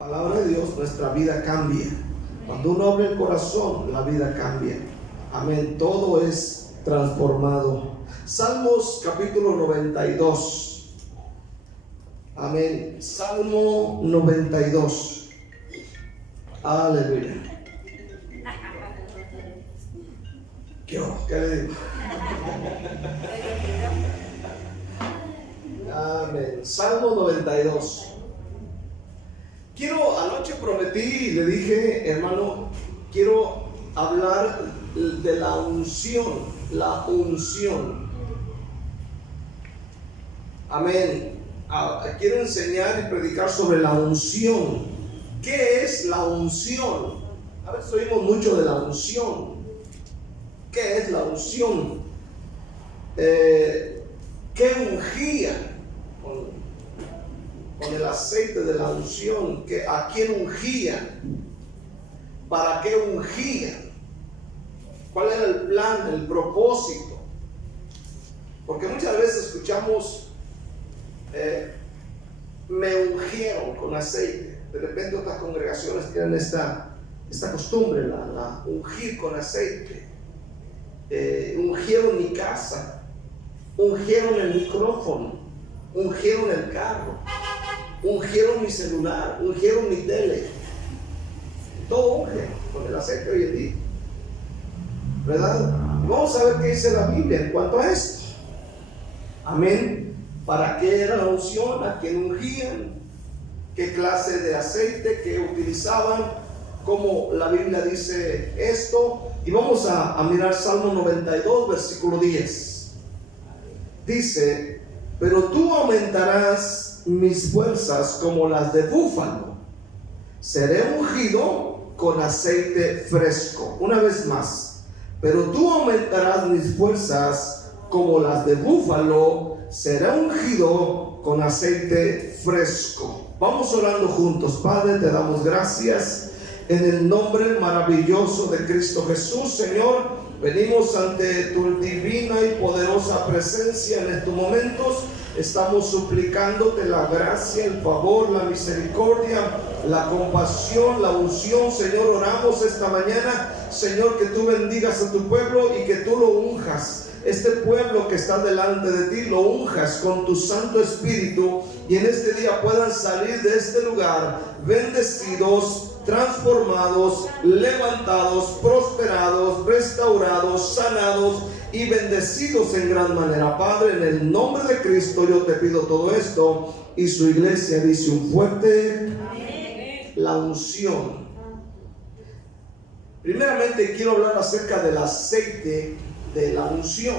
Palabra de Dios, nuestra vida cambia. Cuando uno abre el corazón, la vida cambia. Amén. Todo es transformado. Salmos capítulo 92. Amén. Salmo 92. Aleluya. ¿Qué le digo? Amén. Salmo 92. Anoche prometí y le dije, hermano, quiero hablar de la unción. La unción. Amén. Quiero enseñar y predicar sobre la unción. ¿Qué es la unción? A veces oímos mucho de la unción. ¿Qué es la unción? ¿Qué ungían con el aceite de la unción? ¿A quién ungían? ¿Para qué ungían? ¿Cuál era el plan, el propósito? Porque muchas veces escuchamos me ungieron con aceite. De repente otras congregaciones tienen esta costumbre, la ungir con aceite. Ungieron mi casa, ungieron el micrófono, ungieron el carro, ungieron mi celular, ungieron mi tele. Todo unge con el aceite hoy en día, ¿verdad? Vamos a ver qué dice la Biblia en cuanto a esto. Amén. ¿Para qué era la unción? ¿A quién ungían? ¿Qué clase de aceite que utilizaban? ¿Cómo la Biblia dice esto? Y vamos a mirar Salmo 92, versículo 10. Dice: pero tú aumentarás mis fuerzas como las de búfalo, seré ungido con aceite fresco. Una vez más: pero tú aumentarás mis fuerzas como las de búfalo, seré ungido con aceite fresco. Vamos orando juntos. Padre, te damos gracias en el nombre maravilloso de Cristo Jesús. Señor, venimos ante tu divina y poderosa presencia en estos momentos. Estamos suplicándote la gracia, el favor, la misericordia, la compasión, la unción. Señor, oramos esta mañana, Señor, que tú bendigas a tu pueblo y que tú lo unjas. Este pueblo que está delante de ti, lo unjas con tu Santo Espíritu, y en este día puedan salir de este lugar bendecidos, transformados, levantados, prosperados, restaurados, sanados y bendecidos en gran manera. Padre, en el nombre de Cristo yo te pido todo esto, y su iglesia dice un fuerte amén. La unción. Primeramente quiero hablar acerca del aceite de la unción.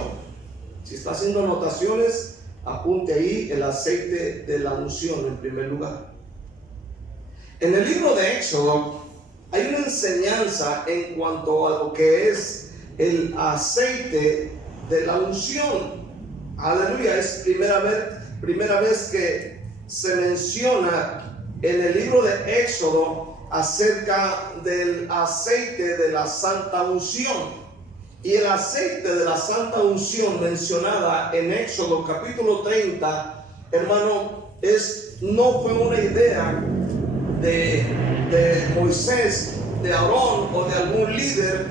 Si está haciendo anotaciones, apunte ahí el aceite de la unción en primer lugar. En el libro de Éxodo hay una enseñanza en cuanto a lo que es el aceite de la unción. Aleluya. Es primera vez que se menciona en el libro de Éxodo acerca del aceite de la santa unción. Y el aceite de la santa unción mencionada en Éxodo capítulo 30, hermano, no fue una idea de Moisés, de Aarón o de algún líder.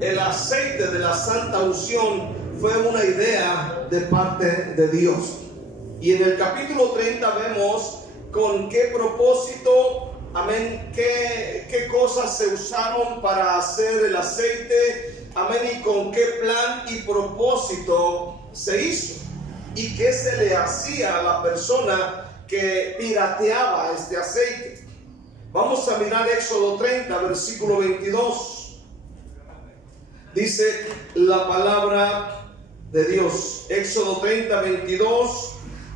El aceite de la santa unción fue una idea de parte de Dios. Y en el capítulo 30 vemos con qué propósito, amén, qué cosas se usaron para hacer el aceite, amén, y con qué plan y propósito se hizo, y qué se le hacía a la persona que pirateaba este aceite. Vamos a mirar Éxodo 30, versículo 22. Dice la palabra de Dios. Éxodo 30, 22.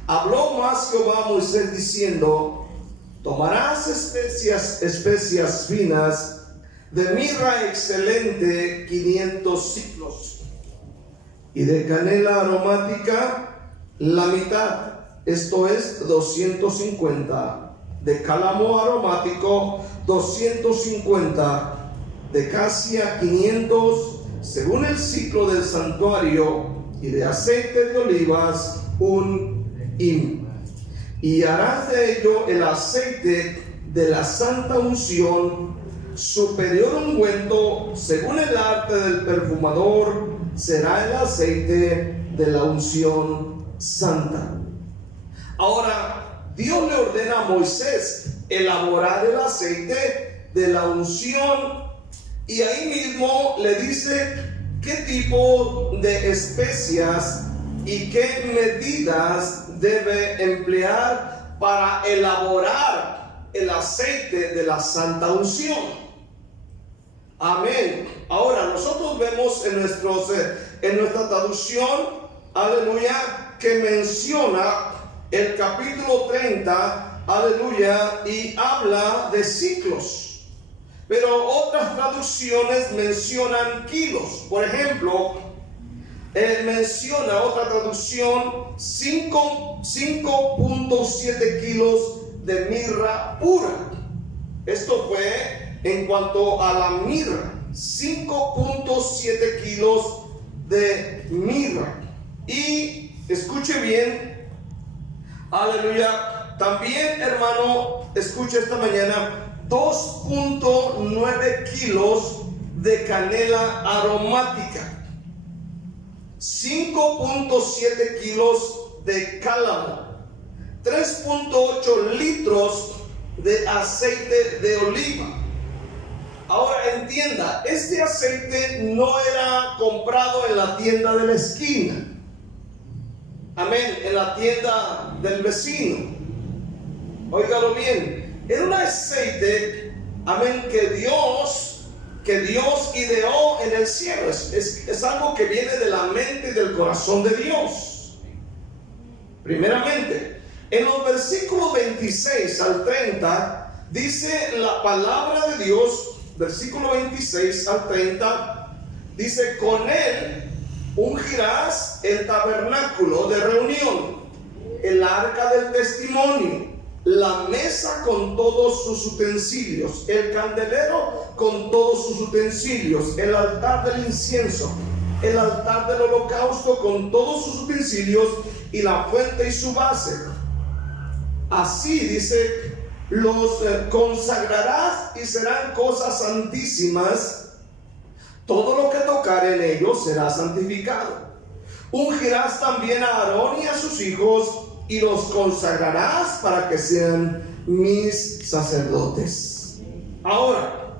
Habló más Jehová a Moisés diciendo: tomarás especias finas de mirra excelente 500 siclos, y de canela aromática la mitad, esto es 250, de cálamo aromático 250, de casia 500, según el ciclo del santuario, y de aceite de olivas 1 hin. Y harás de ello el aceite de la santa unción, superior ungüento, según el arte del perfumador, será el aceite de la unción santa. Ahora, Dios le ordena a Moisés elaborar el aceite de la unción, y ahí mismo le dice qué tipo de especias y qué medidas debe emplear para elaborar el aceite de la santa unción. Amén. Ahora nosotros vemos en nuestra traducción, aleluya, que menciona el capítulo 30, aleluya, y habla de ciclos. Pero otras traducciones mencionan kilos. Por ejemplo, menciona otra traducción 5.7 kilos de mirra pura. Esto fue en cuanto a la mirra, 5.7 kilos de mirra. Y escuche bien, aleluya, también, hermano, escuche esta mañana, 2.9 kilos de canela aromática, 5.7 kilos de cálamo, 3.8 litros de aceite de oliva. Ahora entienda, este aceite no era comprado en la tienda de la esquina, amén, en la tienda del vecino. Óigalo bien, era un aceite, amén, que Dios ideó en el cielo. Es algo que viene de la mente y del corazón de Dios. Primeramente, en los versículos 26 al 30, dice la palabra de Dios, versículo 26 al 30, dice: con él ungirás el tabernáculo de reunión, el arca del testimonio, la mesa con todos sus utensilios, el candelero con todos sus utensilios, el altar del incienso, el altar del holocausto con todos sus utensilios, y la fuente y su base. Así dice, los consagrarás y serán cosas santísimas. Todo lo que tocare en ellos será santificado. Ungirás también a Aarón y a sus hijos, y los consagrarás para que sean mis sacerdotes. Ahora,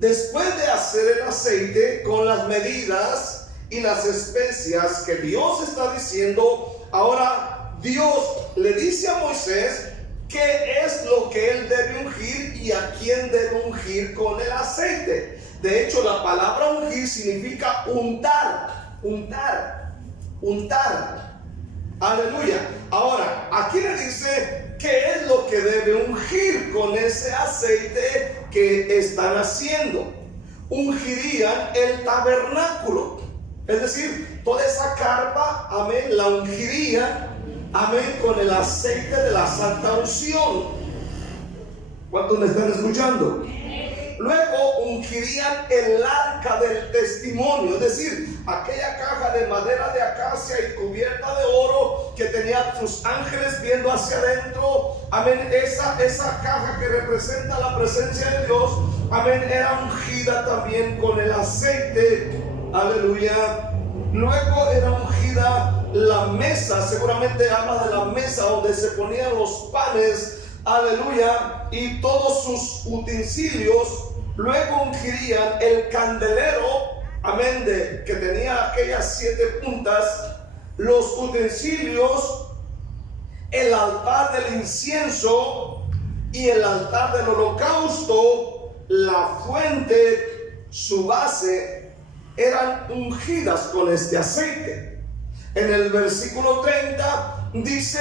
después de hacer el aceite con las medidas y las especias que Dios está diciendo, ahora Dios le dice a Moisés qué es lo que él debe ungir y a quién debe ungir con el aceite. De hecho, la palabra ungir significa untar. Aleluya. Ahora, aquí le dice qué es lo que debe ungir con ese aceite que están haciendo. Ungirían el tabernáculo, es decir, toda esa carpa, amén, la ungirían, amén, con el aceite de la santa unción. ¿Cuántos me están escuchando? Luego ungirían el arca del testimonio, es decir, aquella caja de madera de acacia y cubierta de oro que tenía sus ángeles viendo hacia adentro. Amén. Esa caja que representa la presencia de Dios, amén, era ungida también con el aceite. Aleluya. Luego era ungida la mesa, seguramente habla de la mesa donde se ponían los panes. Aleluya, y todos sus utensilios. Luego ungirían el candelero, amén, que tenía aquellas 7 puntas, los utensilios, el altar del incienso y el altar del holocausto, la fuente, su base, eran ungidas con este aceite. En el versículo 30 dice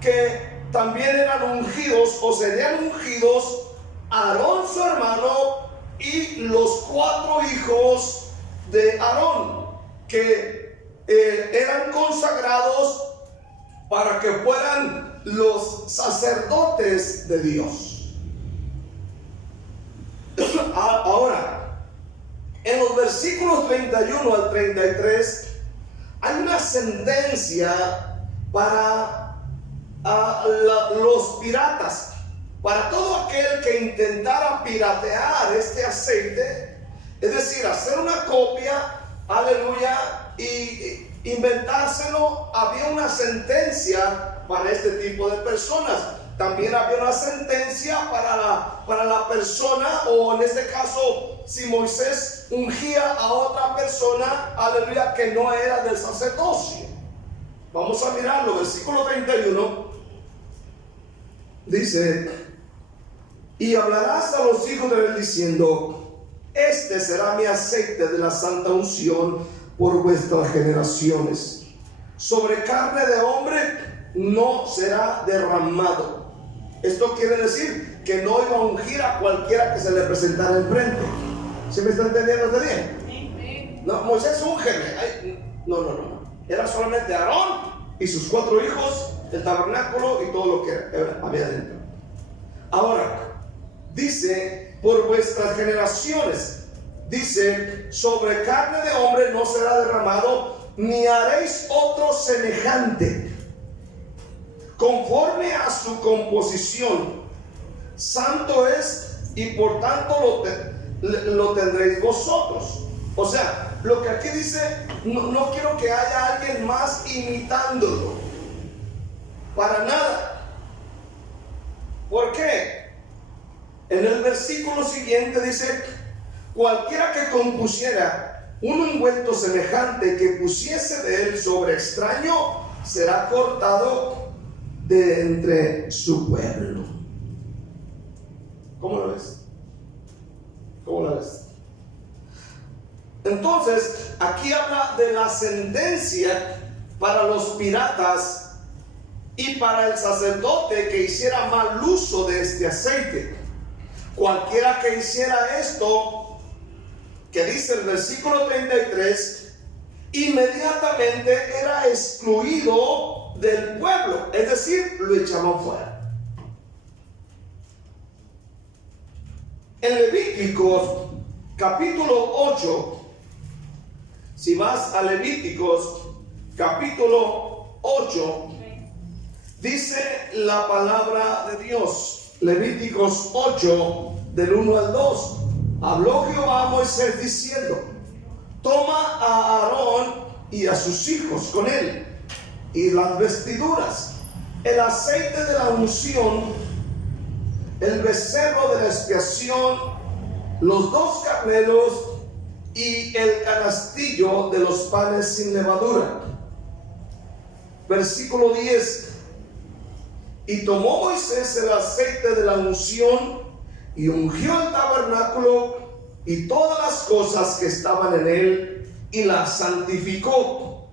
que también eran ungidos, o serían ungidos, Aarón su hermano y los 4 hijos de Aarón, que eran consagrados para que fueran los sacerdotes de Dios. Ahora, en los versículos 31 al 33 hay una sentencia para los piratas, para todo aquel que intentara piratear este aceite, es decir, hacer una copia, aleluya, y inventárselo, había una sentencia para este tipo de personas. También había una sentencia para la persona, o en este caso, si Moisés ungía a otra persona, aleluya, que no era del sacerdocio. Vamos a mirarlo, versículo 31. Dice: y hablarás a los hijos de Israel diciendo: este será mi aceite de la santa unción por vuestras generaciones. Sobre carne de hombre no será derramado. Esto quiere decir que no iba a ungir a cualquiera que se le presentara enfrente. ¿Sí me está entendiendo este día? No, Moisés, úngeme. No. Era solamente Aarón y sus 4 hijos, el tabernáculo y todo lo que había dentro. Ahora, dice, por vuestras generaciones, dice, sobre carne de hombre no será derramado, ni haréis otro semejante, conforme a su composición. Santo es, y por tanto lo tendréis vosotros. O sea, lo que aquí dice, no quiero que haya alguien más imitándolo, para nada. ¿Por qué? En el versículo siguiente dice: cualquiera que compusiera un ungüento semejante que pusiese de él sobre extraño, será cortado de entre su pueblo. ¿Cómo lo ves? ¿Cómo lo ves? Entonces, aquí habla de la sentencia para los piratas y para el sacerdote que hiciera mal uso de este aceite. Cualquiera que hiciera esto, que dice el versículo 33, inmediatamente era excluido del pueblo, es decir, lo echaban fuera. En Levíticos capítulo 8, si vas a Levíticos capítulo 8, dice la palabra de Dios. Levíticos 8, del 1 al 2. Habló Jehová a Moisés diciendo: toma a Aarón y a sus hijos con él, y las vestiduras, el aceite de la unción, el becerro de la expiación, los 2 carneros y el canastillo de los panes sin levadura. Versículo 10. Y tomó Moisés el aceite de la unción y ungió el tabernáculo y todas las cosas que estaban en él, y las santificó.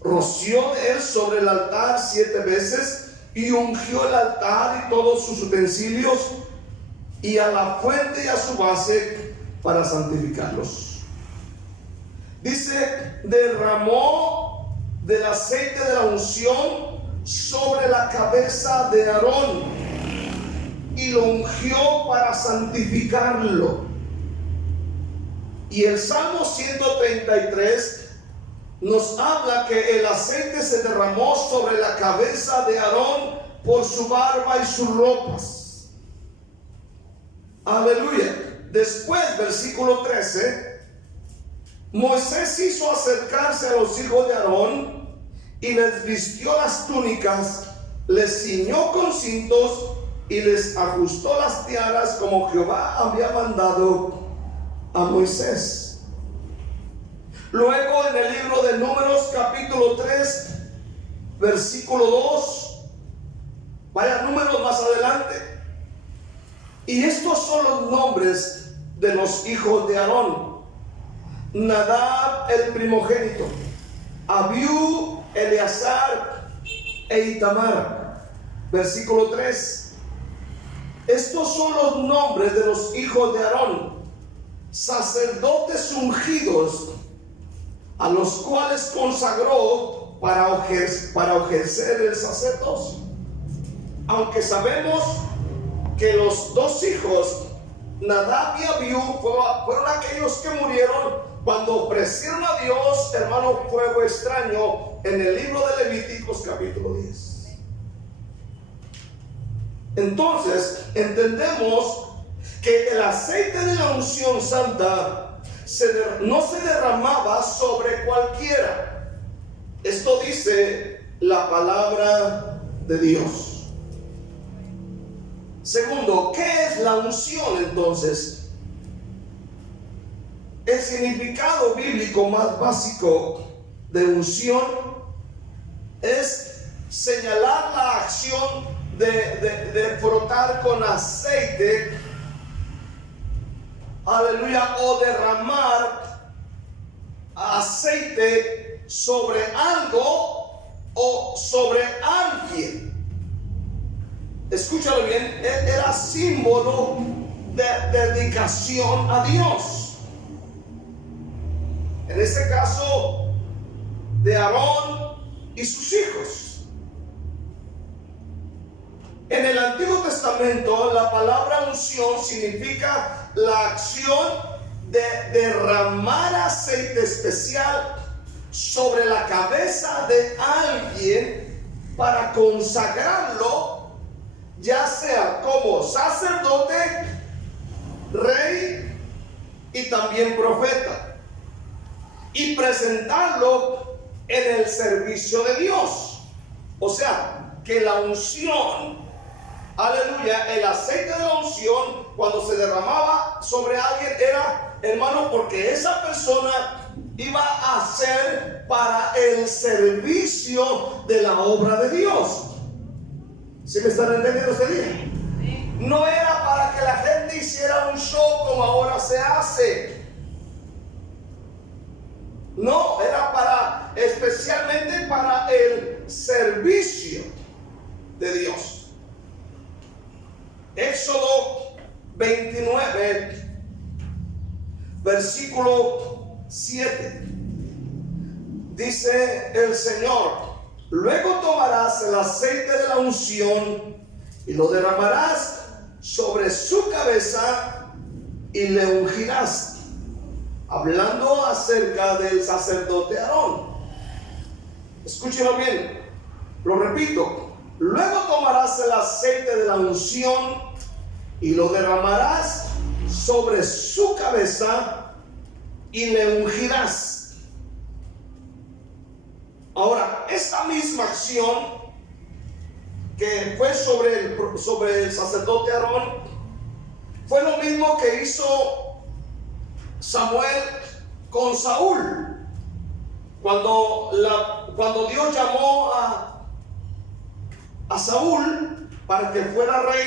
Roció de él sobre el altar 7 veces, y ungió el altar y todos sus utensilios, y a la fuente y a su base, para santificarlos. Dice: derramó del aceite de la unción sobre la cabeza de Aarón y lo ungió para santificarlo. Y el Salmo 133 nos habla que el aceite se derramó sobre la cabeza de Aarón por su barba y sus ropas. Aleluya. Después, versículo 13, Moisés hizo acercarse a los hijos de Aarón y les vistió las túnicas, les ciñó con cintos y les ajustó las tiaras, como Jehová había mandado a Moisés. Luego, en el libro de Números capítulo 3, versículo 2, vaya Números más adelante, y estos son los nombres de los hijos de Aarón: Nadab el primogénito, Abiú, Eleazar e Itamar. Versículo 3. Estos son los nombres de los hijos de Aarón, sacerdotes ungidos, a los cuales consagró para ejercer el sacerdocio. Aunque sabemos que los 2 hijos, Nadab y Abiú, fueron aquellos que murieron cuando ofrecieron a Dios, hermano, fuego extraño, en el libro de Levíticos capítulo 10. Entonces entendemos que el aceite de la unción santa no se derramaba sobre cualquiera. Esto dice la palabra de Dios. Segundo, ¿qué es la unción entonces? El significado bíblico más básico de unción es señalar la acción de frotar con aceite, aleluya, o derramar aceite sobre algo o sobre alguien. Escúchalo bien, era símbolo de dedicación a Dios. En este caso, de Aarón y sus hijos. En el Antiguo Testamento, la palabra unción significa la acción de derramar aceite especial sobre la cabeza de alguien para consagrarlo, ya sea como sacerdote, rey y también profeta, y presentarlo en el servicio de Dios. O sea, que la unción, aleluya, el aceite de la unción, cuando se derramaba sobre alguien, era, hermano, porque esa persona iba a ser para el servicio de la obra de Dios. ¿Sí me están entendiendo este día? No era para que la gente hiciera un show como ahora se hace. No, era especialmente para el servicio de Dios. Éxodo 29, versículo 7. Dice el Señor: luego tomarás el aceite de la unción y lo derramarás sobre su cabeza y le ungirás. Hablando acerca del sacerdote Aarón. Escúchelo bien, lo repito. Luego tomarás el aceite de la unción y lo derramarás sobre su cabeza y le ungirás. Ahora, esta misma acción que fue sobre el sacerdote Aarón fue lo mismo que hizo Samuel con Saúl. Cuando Dios llamó a Saúl para que fuera rey,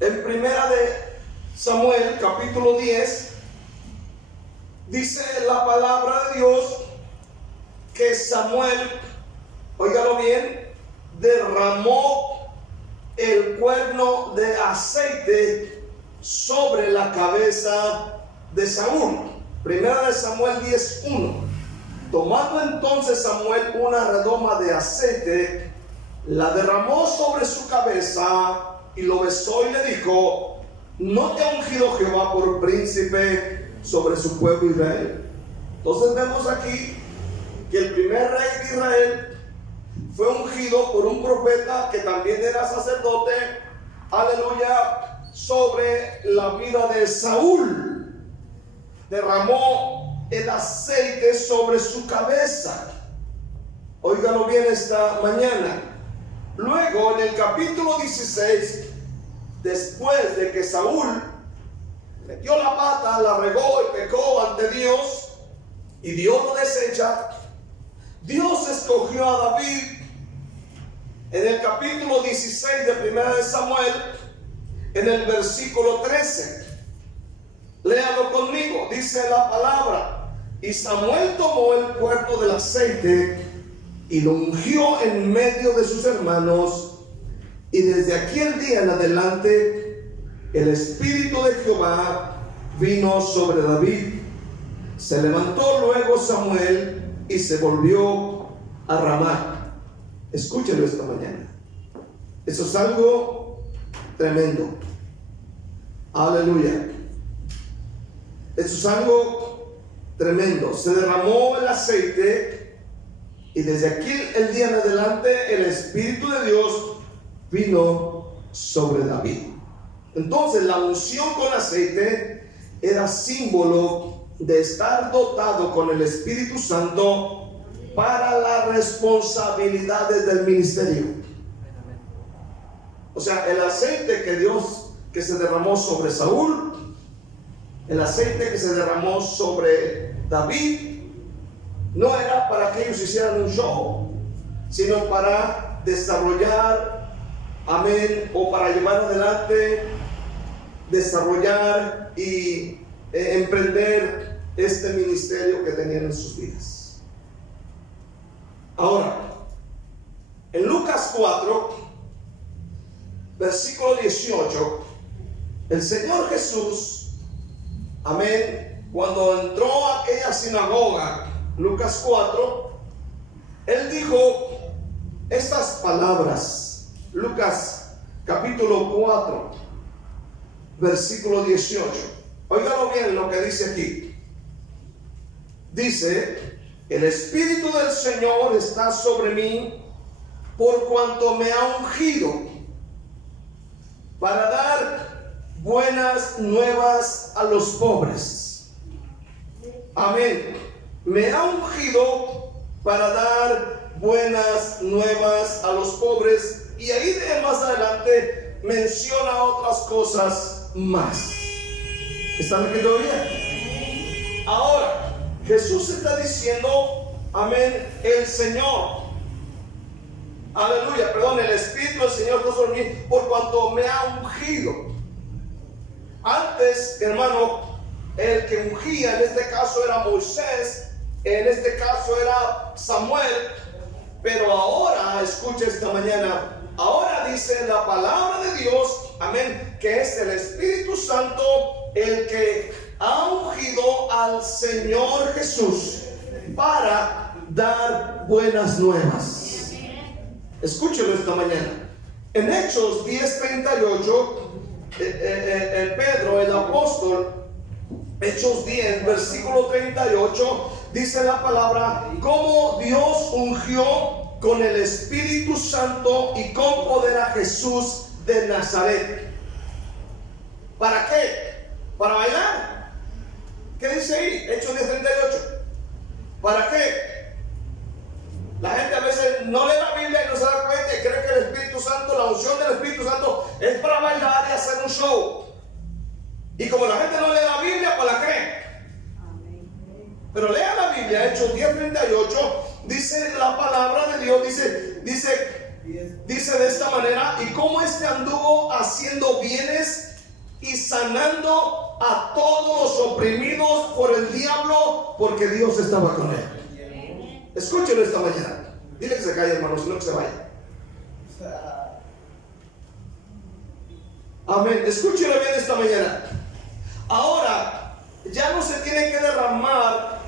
en primera de Samuel capítulo 10 dice la palabra de Dios que Samuel, óigalo bien, derramó el cuerno de aceite sobre la cabeza de Saúl. Primera de Samuel 10:1. Tomando entonces Samuel una redoma de aceite, la derramó sobre su cabeza y lo besó y le dijo: ¿no te ha ungido Jehová por príncipe sobre su pueblo Israel? Entonces vemos aquí que el primer rey de Israel fue ungido por un profeta que también era sacerdote, aleluya, sobre la vida de Saúl. Derramó el aceite sobre su cabeza. Óigalo bien esta mañana. Luego, en el capítulo 16, después de que Saúl metió la pata, la regó y pecó ante Dios, y Dios lo desecha, Dios escogió a David en el capítulo 16 de Primera de Samuel, en el versículo 13. Léalo conmigo, dice la palabra: y Samuel tomó el cuerno del aceite y lo ungió en medio de sus hermanos, y desde aquel día en adelante el Espíritu de Jehová vino sobre David. Se levantó luego Samuel y se volvió a Ramá. Escúchelo esta mañana. Eso es algo tremendo. Aleluya. Eso es algo tremendo. Se derramó el aceite y desde aquí el día en adelante el Espíritu de Dios vino sobre David. Entonces la unción con aceite era símbolo de estar dotado con el Espíritu Santo para las responsabilidades del ministerio. O sea, el aceite que se derramó sobre Saúl, el aceite que se derramó sobre David, no era para que ellos hicieran un show, sino para desarrollar, amén, o para llevar adelante, desarrollar y emprender este ministerio que tenían en sus vidas. Ahora, en Lucas 4, versículo 18, el Señor Jesús, amén, cuando entró a aquella sinagoga, Lucas 4, Él dijo estas palabras. Lucas capítulo 4, versículo 18. Óigalo bien lo que dice aquí. Dice: el Espíritu del Señor está sobre mí, por cuanto me ha ungido para dar buenas nuevas a los pobres. Amén. Me ha ungido para dar buenas nuevas a los pobres. Y ahí de más adelante menciona otras cosas más. ¿Están aquí todavía? Ahora, Jesús está diciendo, amén, el Señor, aleluya, perdón, el Espíritu del Señor está sobre mí, por cuanto me ha ungido. Antes, hermano, el que ungía en este caso era Moisés, en este caso era Samuel, pero ahora, escucha esta mañana, ahora dice la palabra de Dios, amén, que es el Espíritu Santo el que ha ungido al Señor Jesús para dar buenas nuevas. Escúchelo esta mañana. En Hechos 10:38, Pedro, el apóstol, Hechos 10, versículo 38, dice la palabra: como Dios ungió con el Espíritu Santo y con poder a Jesús de Nazaret. ¿Para qué? ¿Para bailar? ¿Qué dice ahí? Hechos 10:38. ¿Para qué? La gente a veces no lee la Biblia y no se da cuenta y cree que el Espíritu Santo, la unción del Espíritu Santo es para bailar y hacer un show. Y como la gente no lee la Biblia, pues la cree. Pero lea la Biblia, Hechos 10:38, dice la palabra de Dios, dice de esta manera: y cómo anduvo haciendo bienes y sanando a todos los oprimidos por el diablo, porque Dios estaba con él. Escúchenlo esta mañana. Dile que se calle, hermano, si no que se vaya. Amén. Escúchenlo bien esta mañana. Ahora, ya no se tiene que derramar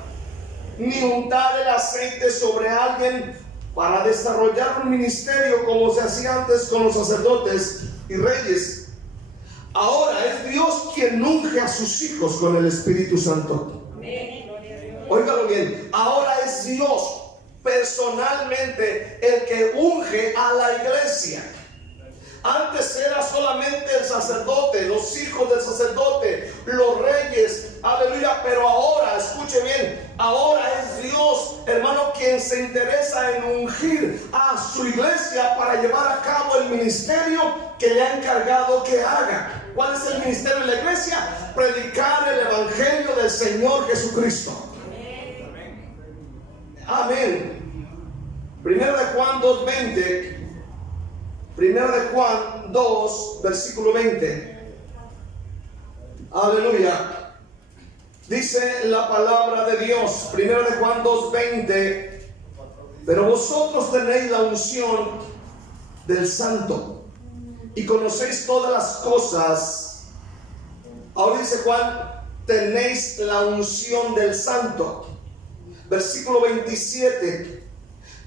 ni untar el aceite sobre alguien para desarrollar un ministerio como se hacía antes con los sacerdotes y reyes. Ahora es Dios quien unge a sus hijos con el Espíritu Santo. Óigalo bien. Ahora es Dios personalmente el que unge a la iglesia. Antes era solamente el sacerdote, los hijos del sacerdote, los reyes, aleluya. Pero ahora, escuche bien, ahora es Dios, hermano, quien se interesa en ungir a su iglesia para llevar a cabo el ministerio que le ha encargado que haga. ¿Cuál es el ministerio de la iglesia? Predicar el evangelio del Señor Jesucristo. Amén. Primero de Juan 2:20. Primero de Juan 2, versículo 20. Aleluya. Dice la palabra de Dios, primero de Juan 2:20: pero vosotros tenéis la unción del Santo y conocéis todas las cosas. Ahora dice Juan: tenéis la unción del Santo. Versículo 27: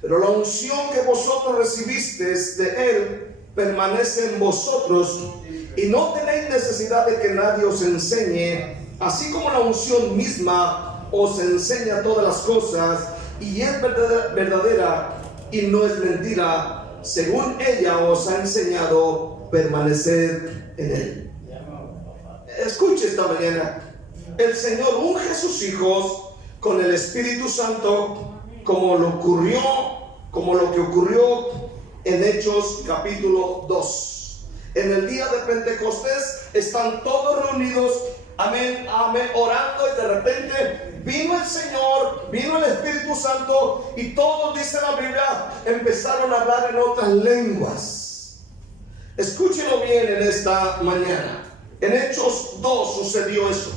pero la unción que vosotros recibisteis de Él permanece en vosotros, y no tenéis necesidad de que nadie os enseñe, así como la unción misma os enseña todas las cosas, y es verdadera y no es mentira. según ella os ha enseñado, permanecer en él. Escuche esta mañana, el Señor unge a sus hijos con el Espíritu Santo, como lo que ocurrió en Hechos capítulo 2. En el día de Pentecostés están todos reunidos, amén, amén, orando, y de repente vino el Señor, vino el Espíritu Santo, y todos, dice la Biblia, empezaron a hablar en otras lenguas. Escúchelo bien en esta mañana. En Hechos 2 sucedió eso.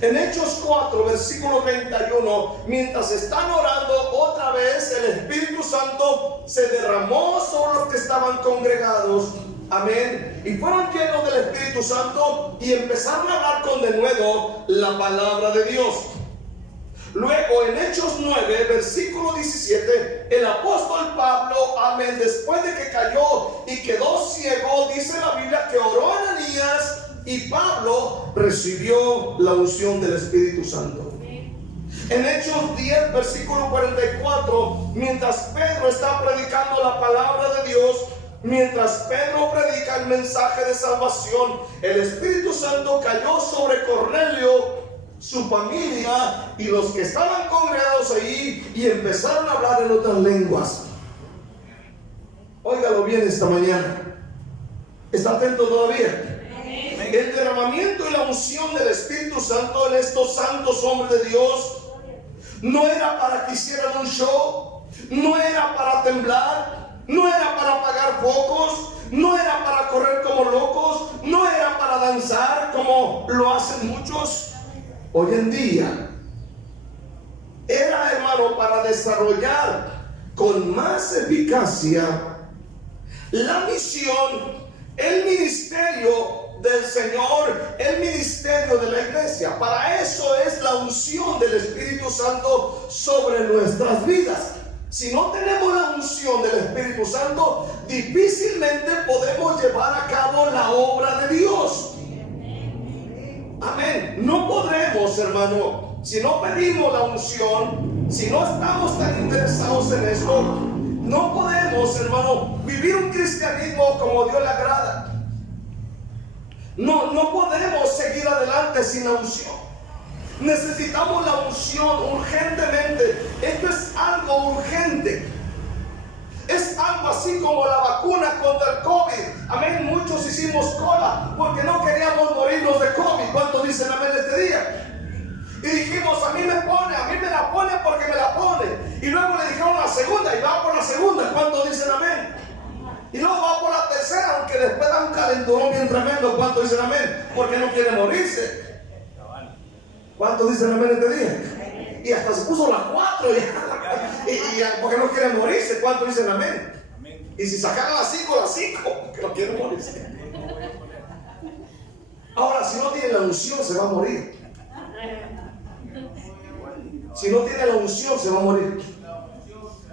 En Hechos 4, versículo 31, mientras están orando, otra vez el Espíritu Santo se derramó sobre los que estaban congregados. Amén. Y fueron llenos del Espíritu Santo y empezaron a hablar con denuedo la palabra de Dios. Luego en Hechos 9, versículo 17, el apóstol Pablo, amén, después de que cayó y quedó ciego, dice la Biblia que oró a Ananías, y Pablo recibió la unción del Espíritu Santo. En Hechos 10, versículo 44, mientras Pedro está predicando la palabra de Dios, mientras Pedro predica el mensaje de salvación, el Espíritu Santo cayó sobre Cornelio, su familia y los que estaban congregados ahí, y empezaron a hablar en otras lenguas. Óigalo bien esta mañana. ¿Está atento todavía? El derramamiento y la unción del Espíritu Santo en estos santos hombres de Dios no era para que hicieran un show, no era para temblar, no era para apagar focos, no era para correr como locos, no era para danzar como lo hacen muchos hoy en día. Era, hermano, para desarrollar con más eficacia la misión, el ministerio del Señor, el ministerio de la iglesia. Para eso es la unción del Espíritu Santo sobre nuestras vidas. Si no tenemos la unción del Espíritu Santo, difícilmente podemos llevar a cabo la obra de Dios. Amén. No podremos, hermano, si no pedimos la unción, si no estamos tan interesados en esto, no podemos, hermano, vivir un cristianismo como Dios le agrada. No podemos seguir adelante sin la unción. Necesitamos la unción urgentemente. Esto es algo urgente. Es algo así como la vacuna contra el COVID. Amén. Muchos hicimos cola porque no queríamos morirnos de COVID. ¿Cuántos dicen amén este día? Y dijimos, a mí me la pone porque me la pone. Y luego le dijeron la segunda y va por la segunda. ¿Cuántos dicen amén? Y luego va por la tercera, aunque después da un calenturón bien tremendo. ¿Cuántos dicen amén? Porque no quiere morirse. ¿Cuántos dicen amén este día? Y hasta se puso las 4 y porque no quiere morirse. ¿Cuántos dicen amén? Y si sacaran las 5, porque no quiere morirse. Ahora, si no tiene la unción, se va a morir. Si no tiene la unción, se va a morir.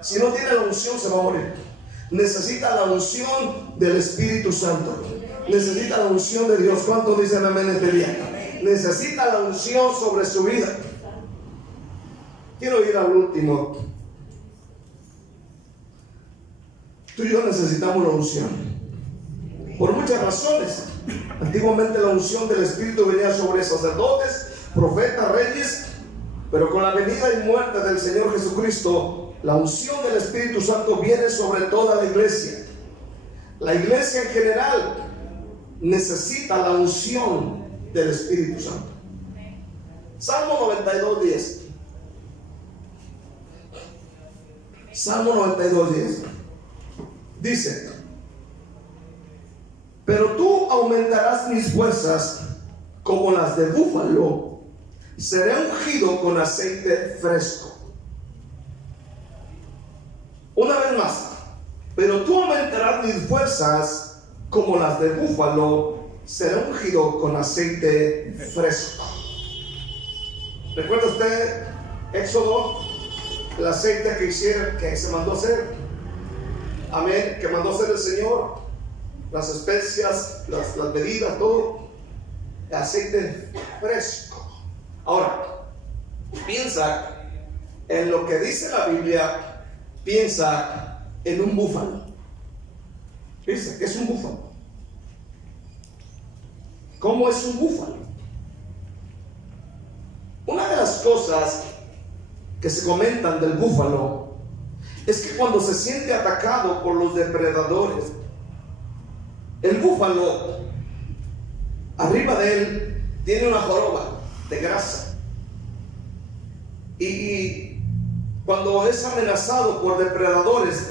Si no tiene la unción, se va a morir. Necesita la unción del Espíritu Santo. Necesita la unción de Dios. ¿Cuántos dicen amén este día? Necesita la unción sobre su vida. Quiero ir al último. Tú y yo necesitamos la unción por muchas razones. Antiguamente la unción del Espíritu venía sobre sacerdotes, profetas, reyes, pero con la venida y muerte del Señor Jesucristo, la unción del Espíritu Santo viene sobre toda la iglesia. La iglesia en general necesita la unción del Espíritu Santo. Salmo 92:10. Salmo 92:10 dice: pero tú aumentarás mis fuerzas como las de búfalo, seré ungido con aceite fresco. Una vez más, pero tú aumentarás mis fuerzas como las de búfalo, seré ungido con aceite fresco. ¿Recuerda usted Éxodo? El aceite que se mandó hacer. Amén. Que mandó hacer el Señor. Las especias, las medidas, todo. El aceite fresco. Ahora, piensa en lo que dice la Biblia. Piensa en un búfalo. Dice que es un búfalo. ¿Cómo es un búfalo? Una de las cosas que se comentan del búfalo es que cuando se siente atacado por los depredadores, el búfalo, arriba de él, tiene una joroba de grasa. Y cuando es amenazado por depredadores,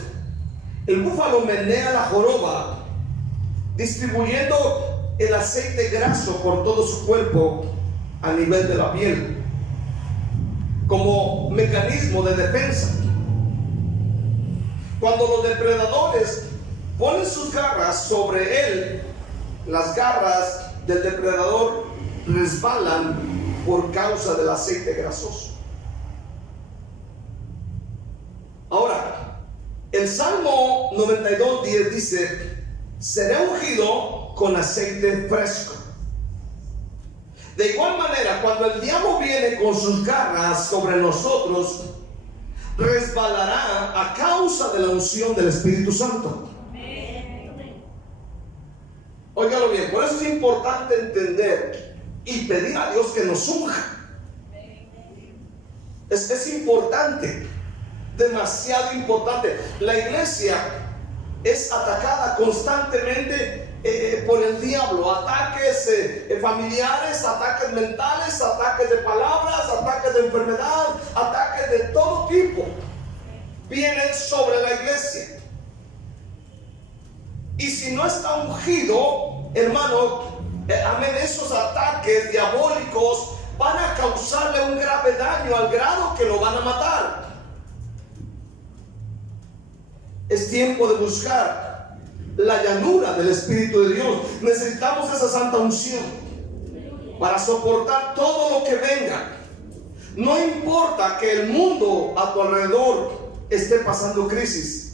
el búfalo menea la joroba, distribuyendo el aceite graso por todo su cuerpo a nivel de la piel, como mecanismo de defensa. Cuando los depredadores ponen sus garras sobre él, las garras del depredador resbalan por causa del aceite grasoso. Ahora, el Salmo 92:10 dice: seré ungido con aceite fresco. De igual manera, cuando el diablo viene con sus garras sobre nosotros, resbalará a causa de la unción del Espíritu Santo. Óigalo bien, por eso es importante entender y pedir a Dios que nos unja. Es importante, demasiado importante. La iglesia es atacada constantemente por el diablo. Ataques familiares, ataques mentales, ataques de palabras, ataques de enfermedad, ataques de todo tipo vienen sobre la iglesia. Y si no está ungido, hermano, amén, esos ataques diabólicos van a causarle un grave daño al grado que lo van a matar. Es tiempo de buscar la llanura del Espíritu de Dios. Necesitamos esa santa unción para soportar todo lo que venga. No importa que el mundo a tu alrededor esté pasando crisis.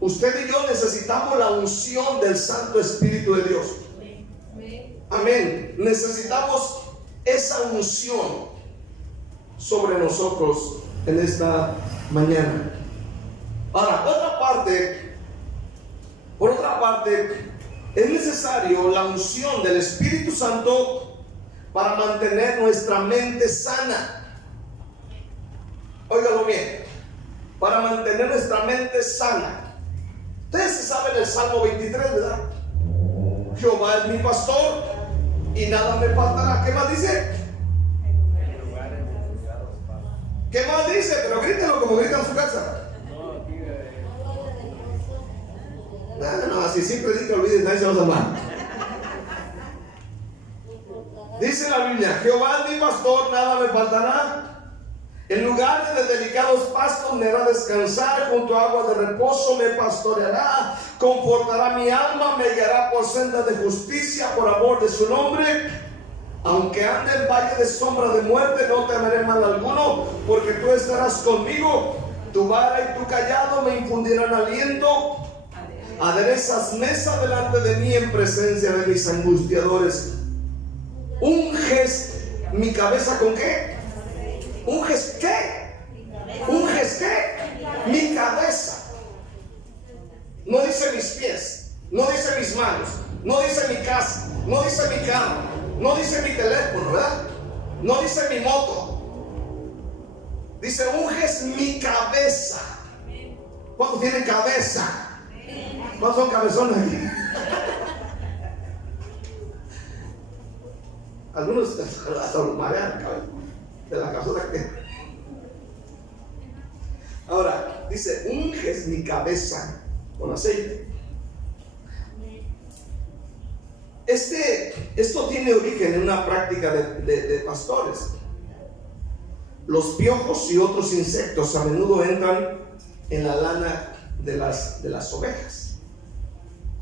Usted y yo necesitamos la unción del Santo Espíritu de Dios. Amén. Necesitamos esa unción sobre nosotros en esta mañana. Ahora, por otra parte, es necesario la unción del Espíritu Santo para mantener nuestra mente sana. Óigalo bien, para mantener nuestra mente sana. Ustedes se saben el Salmo 23, ¿verdad? Jehová es mi pastor y nada me faltará. ¿Qué más dice? ¿Qué más dice? Pero grítenlo como gritan en su casa. No, así siempre dice que olviden, nadie se los hermanos. Dice la Biblia: Jehová es mi pastor, nada me faltará. En lugares de delicados pastos me hará descansar, junto a aguas de reposo me pastoreará, confortará mi alma, me guiará por sendas de justicia por amor de su nombre. Aunque ande en valle de sombra de muerte, no temeré mal alguno, porque tú estarás conmigo. Tu vara y tu cayado me infundirán aliento. Aderezas mesa delante de mí en presencia de mis angustiadores. Unges mi cabeza con ¿qué? ¿Unges qué? ¿Unges qué? Mi cabeza. No dice mis pies, no dice mis manos, no dice mi casa, no dice mi cama, no dice mi teléfono, ¿verdad? No dice mi moto. Dice: unges mi cabeza. ¿Cuántos tienen cabeza? ¿Cuántos son cabezones aquí? Algunos hasta los marean de la cabeza que. Ahora, dice: unges mi cabeza con aceite. Esto tiene origen en una práctica de pastores. Los piojos y otros insectos a menudo entran en la lana de las ovejas.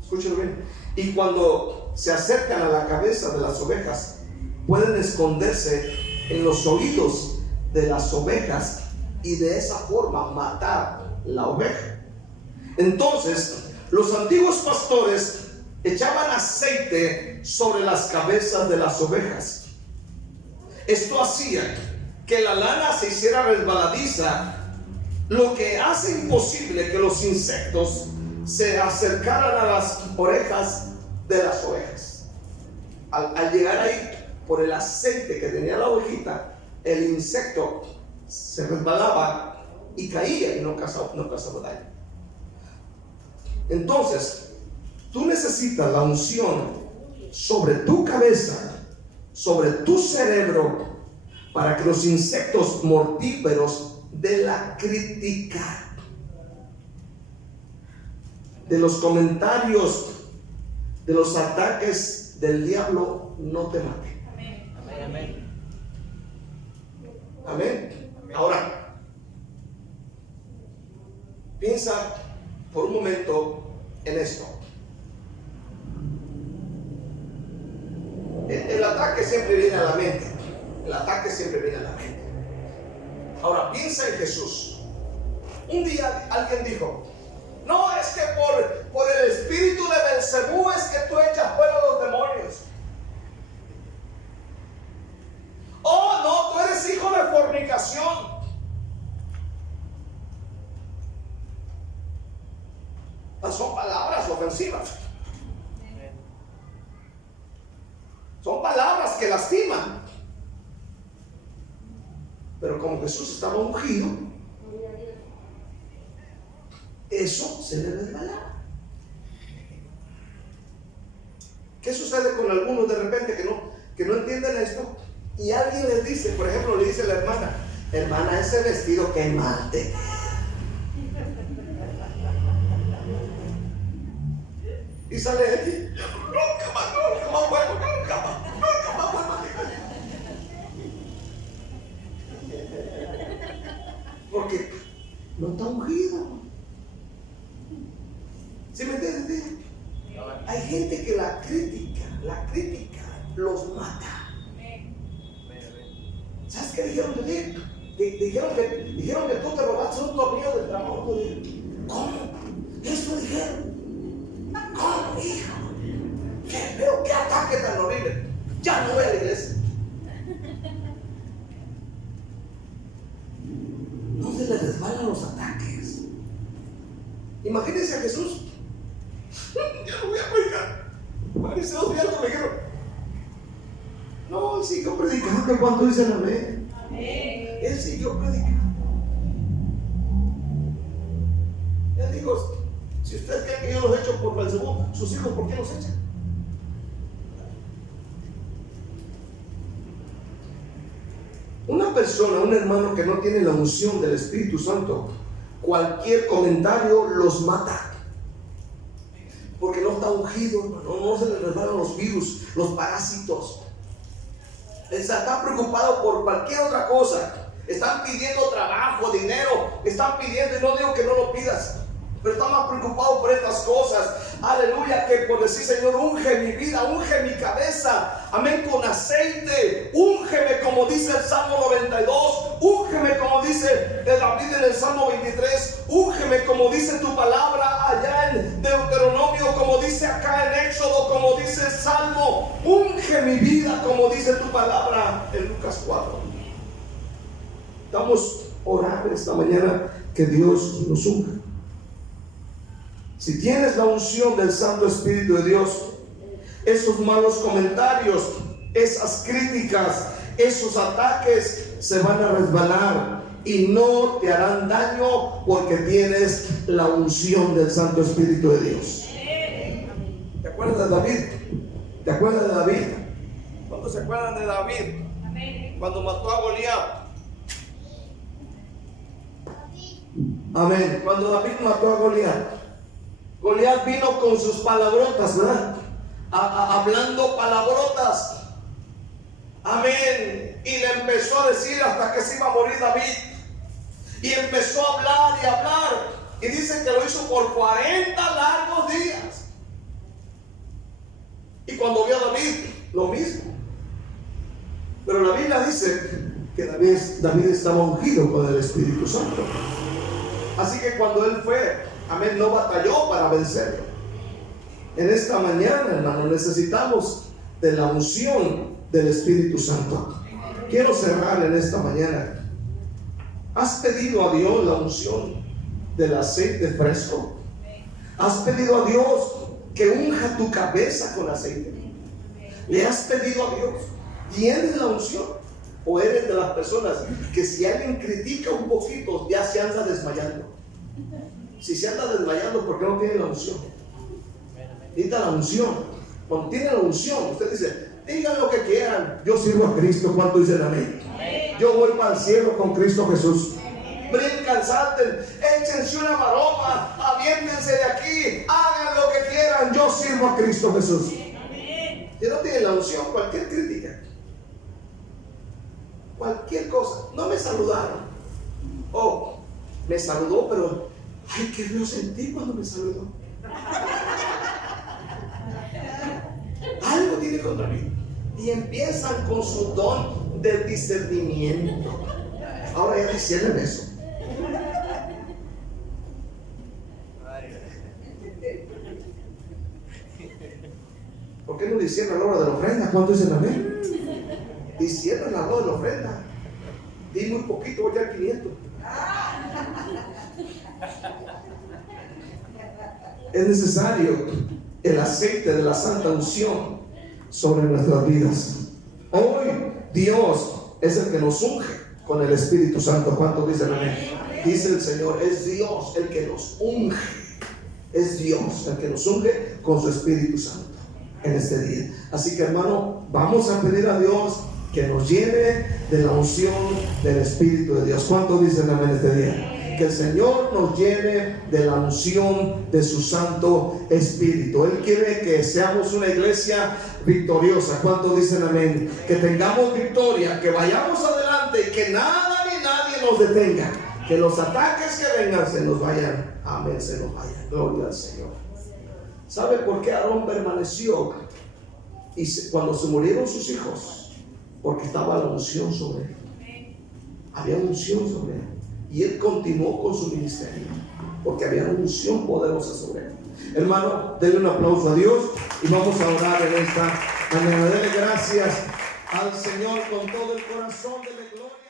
Escúchenlo bien. Y cuando se acercan a la cabeza de las ovejas, pueden esconderse en los oídos de las ovejas y de esa forma matar la oveja. Entonces, los antiguos pastores echaban aceite sobre las cabezas de las ovejas. Esto hacía que la lana se hiciera resbaladiza, lo que hace imposible que los insectos se acercaran a las orejas de las ovejas. Al llegar ahí, por el aceite que tenía la ovejita, el insecto se resbalaba y caía y no causaba daño. Entonces, tú necesitas la unción sobre tu cabeza, sobre tu cerebro, para que los insectos mortíferos de la crítica, de los comentarios, de los ataques del diablo no te maten. Amén. Amén. Ahora, piensa por un momento en esto. El ataque siempre viene a la mente. El ataque siempre viene a la mente. Ahora, piensa en Jesús. Un día alguien dijo: no, es que por el espíritu de Belcebú es que tú echas fuera a los demonios. Oh, no, tú eres hijo de fornicación. Son palabras ofensivas. Son palabras que lastiman. Pero como Jesús estaba ungido, eso se le resbalaba. ¿Qué sucede con algunos de repente que no entienden esto? Y alguien les dice, por ejemplo, le dice a la hermana: hermana, ese vestido que mal te queda. Y sale de aquí: nunca más vuelvo, nunca más vuelvo. Porque no está ungido. ¿Sí me entiendes? Hay gente que la crítica los mata. ¿Sabes qué dijeron de ti? Dijeron que tú te robaste un tornillo del trabajo. ¿Cómo? Eso dijeron. ¿Cómo, hijo? Pero qué ataque tan horrible. Ya no voy a la iglesia. No se les resbalan los ataques. Imagínense a Jesús. Ya no voy a predicar. Fariseos vieron, me dijeron: no, él siguió predicando. ¿Cuánto dicen amén? Amén. Él siguió predicando. Él dijo: si ustedes creen que yo los he hecho por Belcebú, sus hijos, ¿por qué los echan? Una persona, un hermano que no tiene la unción del Espíritu Santo, cualquier comentario los mata. Porque no está ungido, hermano. No se le resbalan los virus, los parásitos. Está preocupado por cualquier otra cosa. Están pidiendo trabajo, dinero. Están pidiendo, y no digo que no lo pidas, pero está más preocupado por estas cosas. Aleluya, que por decir: Señor, unge mi vida, unge mi cabeza, amén, con aceite. Úngeme, como dice el Salmo 92. Úngeme, como dice David en el Salmo 23. Úngeme, como dice tu palabra allá en Deuteronomio, como dice acá en Éxodo, como dice el Salmo. Unge mi vida, como dice tu palabra en Lucas 4. Estamos orando esta mañana que Dios nos unja. Si tienes la unción del Santo Espíritu de Dios, esos malos comentarios, esas críticas, esos ataques se van a resbalar y no te harán daño, porque tienes la unción del Santo Espíritu de Dios. ¿Te acuerdas de David? ¿Te acuerdas de David? ¿Cuántos se acuerdan de David? Cuando mató a Goliat. Amén. Cuando David mató a Goliat, Goliat vino con sus palabrotas, ¿verdad? Hablando palabrotas. Amén. Y le empezó a decir hasta que se iba a morir David. Y empezó a hablar y hablar. Y dicen que lo hizo por 40 largos días. Y cuando vio a David, lo mismo. Pero la Biblia dice que David estaba ungido con el Espíritu Santo. Así que cuando él fue, amén, no batalló para vencerlo. En esta mañana, hermano, necesitamos de la unción del Espíritu Santo. Quiero cerrar en esta mañana. ¿Has pedido a Dios la unción del aceite fresco? ¿Has pedido a Dios que unja tu cabeza con aceite? ¿Le has pedido a Dios? ¿Tienes la unción? ¿O eres de las personas que si alguien critica un poquito ya se anda desmayando? Si se anda desmayando, ¿por qué no tiene la unción? Necesita la unción. Cuando tiene la unción, usted dice, digan lo que quieran, yo sirvo a Cristo. ¿Cuánto dicen amén? Yo voy para el cielo con Cristo Jesús. Brincan, salten, échense una maroma, aviéntense de aquí, hagan lo que quieran, yo sirvo a Cristo Jesús. Si no tiene la unción, cualquier crítica, cualquier cosa, no me saludaron, oh, me saludó, pero ay, qué feo sentí cuando me saludó. Algo tiene contra mí. Y empiezan con su don de discernimiento. Ahora ya disciernen eso. ¿Por qué no disciernen a la hora de la ofrenda? ¿Cuánto dicen amén? Disciernen a la hora de la ofrenda. Di muy poquito, voy a dar 500. Es necesario el aceite de la santa unción sobre nuestras vidas. Hoy Dios es el que nos unge con el Espíritu Santo. ¿Cuántos dicen amén? Dice el Señor, es Dios el que nos unge. Es Dios el que nos unge con su Espíritu Santo en este día. Así que, hermano, vamos a pedir a Dios que nos llene de la unción del Espíritu de Dios. ¿Cuántos dicen amén este día? Que el Señor nos llene de la unción de su Santo Espíritu. Él quiere que seamos una iglesia victoriosa. ¿Cuántos dicen amén? Que tengamos victoria, que vayamos adelante y que nada ni nadie nos detenga. Que los ataques que vengan se nos vayan. Amén, se nos vayan. Gloria al Señor. ¿Sabe por qué Aarón permaneció? Cuando se murieron sus hijos, porque estaba la unción sobre él. Había unción sobre él. Y él continuó con su ministerio, porque había una unción poderosa sobre él. Hermano, denle un aplauso a Dios y vamos a orar en esta mañana. Denle gracias al Señor con todo el corazón. Denle gloria.